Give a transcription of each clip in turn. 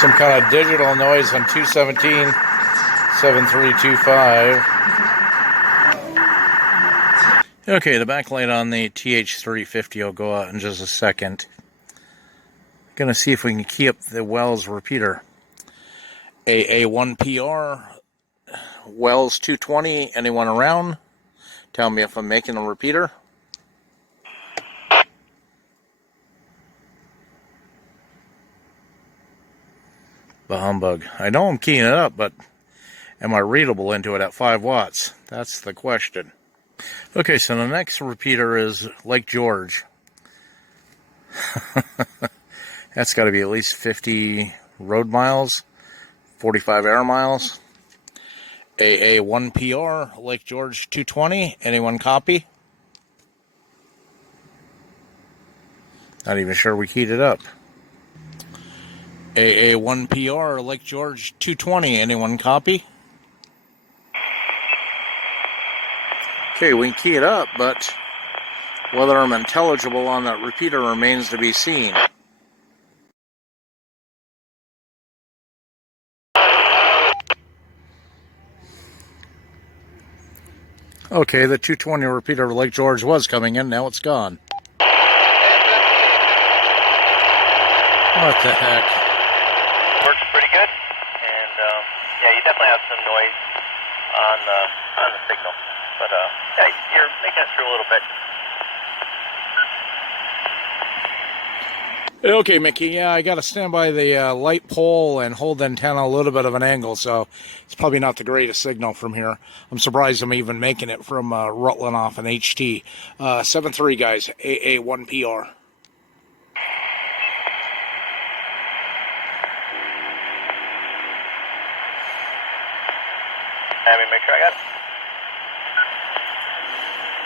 Some kind of digital noise on 217-7325. Okay, the backlight on the TH350 will go out in just a second. Gonna see if we can key up the Wells repeater. AA1PR, Wells 220, anyone around? Tell me if I'm making a repeater. The humbug. I know I'm keying it up, but am I readable into it at 5 watts? That's the question. Okay, so the next repeater is Lake George. That's got to be at least 50 road miles, 45 air miles. AA1PR, Lake George 220. Anyone copy? Not even sure we keyed it up. AA1PR, Lake George 220. Anyone copy? Okay, we can key it up, but whether I'm intelligible on that repeater remains to be seen. Okay, the 220 repeater of Lake George was coming in, now it's gone. What the heck? Works pretty good, and yeah, you definitely have some noise on the signal, but yeah, you're making it through a little bit. Okay, Mickey, yeah, I got to stand by the light pole and hold the antenna a little bit of an angle, so it's probably not the greatest signal from here. I'm surprised I'm even making it from Rutland off an HT. 7-3, guys, AA1PR. Let me make sure I got it.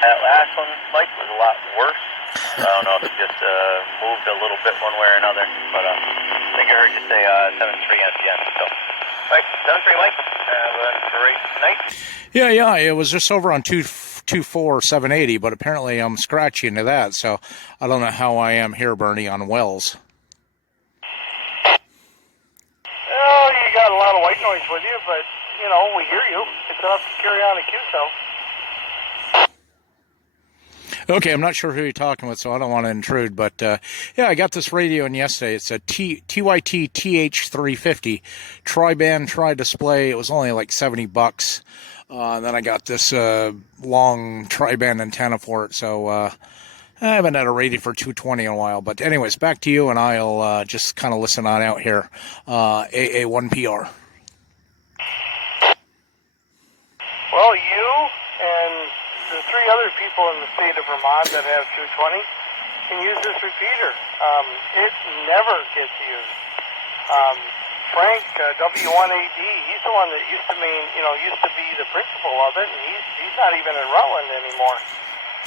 That last one, Mike, was a lot worse. I don't know if it just moved a little bit one way or another, but I think I heard you say 7-3 at the end. So, right, 7-3, Mike. Have a great night. Yeah, it was just over on 224-780, but apparently I'm scratchy into that, so I don't know how I am here, Bernie, on Wells. Well, you got a lot of white noise with you, but, you know, we hear you. It's enough to carry on a QSO. Okay, I'm not sure who you're talking with, so I don't want to intrude, but yeah, I got this radio in yesterday. It's a TYT TH350 TriBand tri-display. It was only like $70. And then I got this long TriBand antenna for it, so I haven't had a radio for 220 in a while. But anyways, back to you, and I'll just kind of listen on out here. AA1PR. Well, you and the 3 other people in the state of Vermont that have 220 can use this repeater. It never gets used. Frank, W1AD, he's the one that used to be the principal of it, and he's not even in Rutland anymore.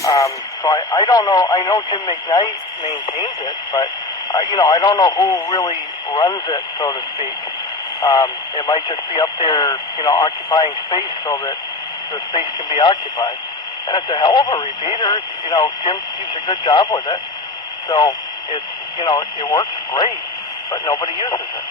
So I don't know. I know Jim McKnight maintains it, but you know, I don't know who really runs it, so to speak. It might just be up there, you know, occupying space so that the space can be occupied. And it's a hell of a repeater. You know, Jim keeps a good job with it. So it's, you know, it works great, but nobody uses it.